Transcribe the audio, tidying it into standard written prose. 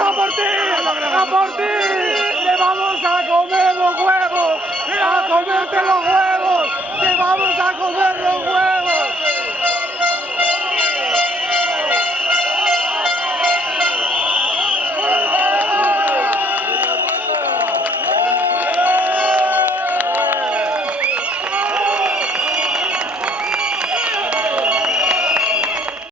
a por ti! ¡A por ti! ¡Te vamos a comer los huevos! ¡A comerte los huevos! ¡Te vamos a comer los huevos!